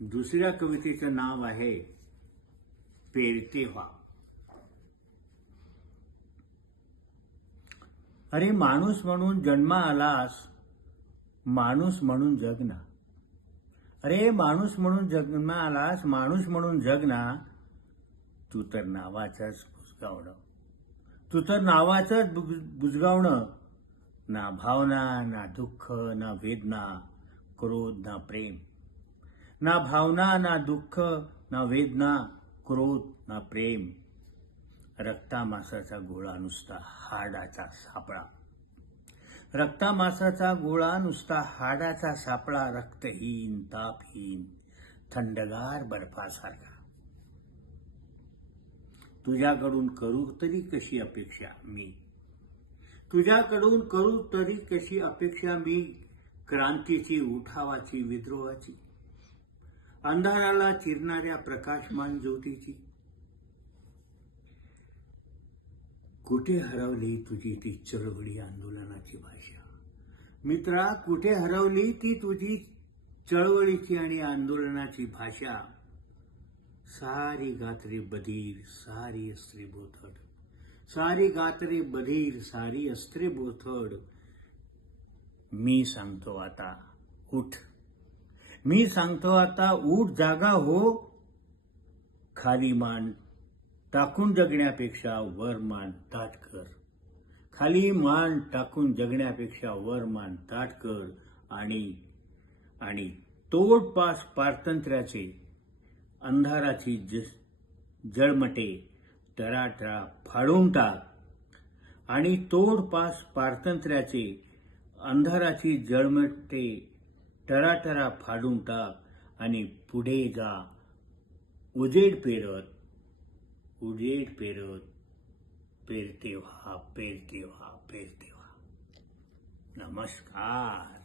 दुसऱ्या कवितेचं नाव आहे पेरते व्हा. अरे माणूस म्हणून जन्मा आलास, माणूस म्हणून जगना. अरे माणूस म्हणून जन्मा आलास, माणूस म्हणून जगना. तू तर नावाचाच बुजगावणं, तू तर नावाचाच बुजगावणं. ना भावना, ना दुःख, ना वेदना, क्रोध, ना प्रेम. ना भावना, ना दुःख, ना वेदना, क्रोध, ना प्रेम. रक्तामासाचा गोळा नुसता हाडाचा सापळा. रक्तामासाचा गोळा नुसता हाडाचा सापळा. रक्तहीन, तापहीन, थंडगार बर्फासारखा. तुझ्याकडून करू तरी कशी अपेक्षा मी, तुझ्याकडून करू तरी कशी अपेक्षा मी. क्रांतीची, उठावाची, विद्रोहाची, अंधाराला चिरणाऱ्या प्रकाशमान ज्योतीची. कुठे हरवली तुझी ती चळवळी आंदोलनाची भाषा. मित्रा, कुठे हरवली ती तुझी चळवळीची आणि आंदोलनाची भाषा. सारी गात्रे बधीर, सारी अस्त्रे बोथड. सारी गात्रे बधीर, सारी अस्त्रे बोथड. मी सांगतो आता उठ, मी सांगतो आता उठ, जागा हो. खाली मान टाकून जगण्यापेक्षा वर मान ताठ कर. खाली मान टाकून जगण्यापेक्षा वर मान ताठ कर. आणि तोडपास पारतंत्र्याचे, अंधाराची जळमटे टराटरा फाडून टाक. आणि तोडपास पारतंत्र्याचे, अंधाराची जळमटे टराटरा फाडून टाक. आणि पुढे जा उजेड पेरत, उजेड पेरत. पेरते व्हा, पेरते व्हा, पेरते व्हा. नमस्कार.